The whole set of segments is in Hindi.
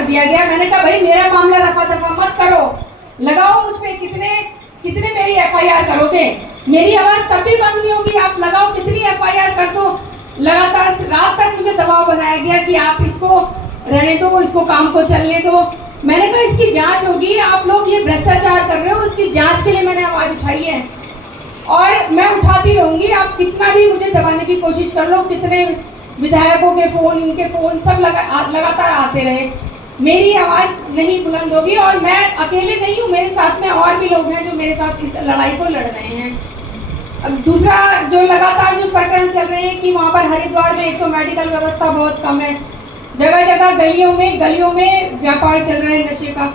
कर दिया गया। मैंने कहा भाई मेरा मामला रफा दफा मत करो, लगाओ मुझ पे, कितने मेरी एफआईआर करोगे? मेरी आवाज तभी बंद नहीं होगी, आप लगाओ कितनी एफआईआर कर दो। लगातार रात तक मुझे दबाव बनाया गया कि आप इसको रहने दो, इसको काम को चलने दो। मैंने कहा इसकी जांच होगी, आप लोग ये भ्रष्टाचार कर रहे हो, उसकी जांच के लिए मैंने आवाज उठाई है और मैं उठाती रहूंगी। आप कितना भी मुझे दबाने की कोशिश कर लो, कितने विधायकों के फोन, इनके फोन सब लगातार आते रहे, मेरी आवाज नहीं बुलंद होगी। और मैं अकेले नहीं हूँ, मेरे साथ में और भी लोग हैं जो मेरे साथ इस लड़ाई को लड़ रहे हैं। अब दूसरा जो लगातार जो प्रकरण चल रहे हैं कि वहाँ पर हरिद्वार में एक तो मेडिकल व्यवस्था बहुत कम है, जगह जगह गलियों में व्यापार चल रहा है नशे का,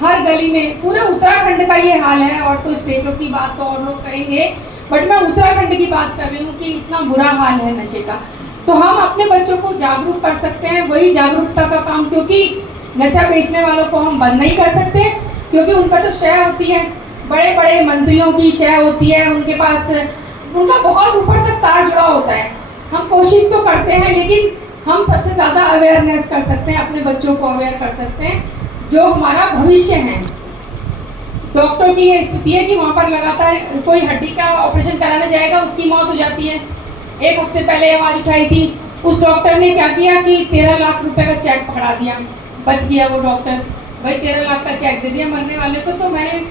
हर गली में। पूरे उत्तराखंड का ये हाल है, और तो स्टेटों की बात तो और लोग करेंगे, बट मैं उत्तराखंड की बात कर रही हूँ कि इतना बुरा हाल है नशे का। तो हम अपने बच्चों को जागरूक कर सकते हैं, वही जागरूकता का काम, क्योंकि नशा बेचने वालों को हम बंद नहीं कर सकते, क्योंकि उनका तो शय होती है, बड़े बड़े मंत्रियों की शय होती है, उनके पास उनका बहुत ऊपर तक तार जुड़ा होता है। हम कोशिश तो करते हैं, लेकिन हम सबसे ज़्यादा अवेयरनेस कर सकते हैं, अपने बच्चों को अवेयर कर सकते हैं, जो हमारा भविष्य है। डॉक्टर की ये स्थिति है कि वहाँ पर लगातार कोई हड्डी का ऑपरेशन कराने जाएगा, उसकी मौत हो जाती है। एक हफ्ते पहले आवाज उठाई थी, उस डॉक्टर ने क्या किया कि 13 लाख रुपए का चेक पकड़ा दिया, बच गया वो डॉक्टर। भाई 13 लाख का चेक दे दिया मरने वाले को। तो मैंने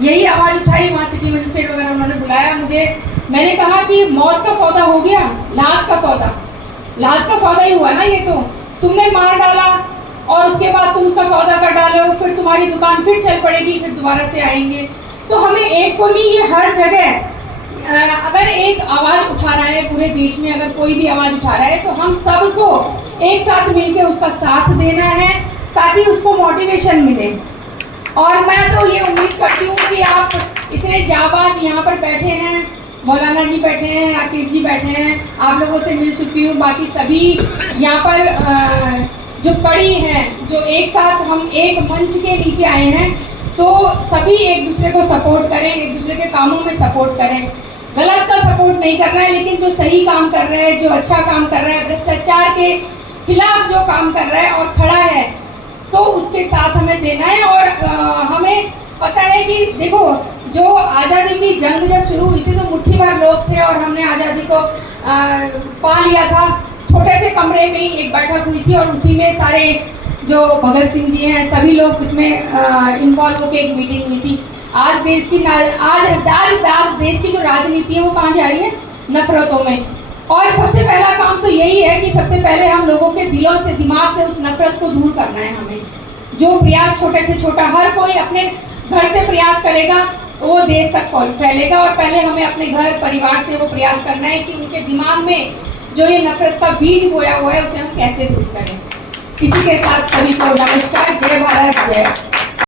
यही आवाज उठाई, वहाँ सिटी मजिस्ट्रेट वगैरह उन्होंने बुलाया मुझे, मैंने कहा कि मौत का सौदा हो गया, लाश का सौदा ही हुआ ना ये। तो तुमने मार डाला और उसके बाद तुम उसका सौदा कर डालो, फिर तुम्हारी दुकान फिर चल पड़ेगी, फिर दोबारा से आएंगे। तो हमें एक को नहीं, ये हर जगह अगर एक आवाज उठा रहा है पूरे देश में, अगर कोई भी आवाज उठा रहा है, तो हम सबको एक साथ मिलकर उसका साथ देना है, ताकि उसको मोटिवेशन मिले। और मैं तो ये उम्मीद करती हूँ कि आप इतने जाबाज यहाँ पर बैठे हैं, मौलाना जी बैठे हैं, आतिश जी बैठे हैं, आप लोगों से मिल चुकी हूँ, बाकी सभी यहाँ पर जो कड़ी हैं, जो एक साथ हम एक मंच के नीचे आए हैं, तो सभी एक दूसरे को सपोर्ट करें, एक दूसरे के कामों में सपोर्ट करें। गलत का सपोर्ट नहीं कर रहा है, लेकिन जो सही काम कर रहा है, जो अच्छा काम कर रहा है, भ्रष्टाचार के खिलाफ जो काम कर रहा है और खड़ा है, तो उसके साथ हमें देना है। और हमें पता है कि देखो, जो आज़ादी की जंग जब शुरू हुई थी तो मुट्ठी भर लोग थे और हमने आज़ादी को पा लिया था। छोटे से कमरे में ही एक बैठक हुई थी और उसी में सारे जो भगत सिंह जी हैं सभी लोग उसमें इन्वॉल्व होकर एक मीटिंग हुई थी। आज देश की देश की जो राजनीति है वो कहाँ जा रही है? नफरतों में। और सबसे पहला काम तो यही है कि सबसे पहले हम लोगों के दिलों से, दिमाग से उस नफरत को दूर करना है हमें। जो प्रयास छोटे से छोटा हर कोई अपने घर से प्रयास करेगा वो देश तक फैलेगा। और पहले हमें अपने घर परिवार से वो प्रयास करना है कि उनके दिमाग में जो ये नफरत का बीज बोया हुआ है उसे हम कैसे दूर करें। इसी के साथ सभी को नमस्कार, जय भारत, जय।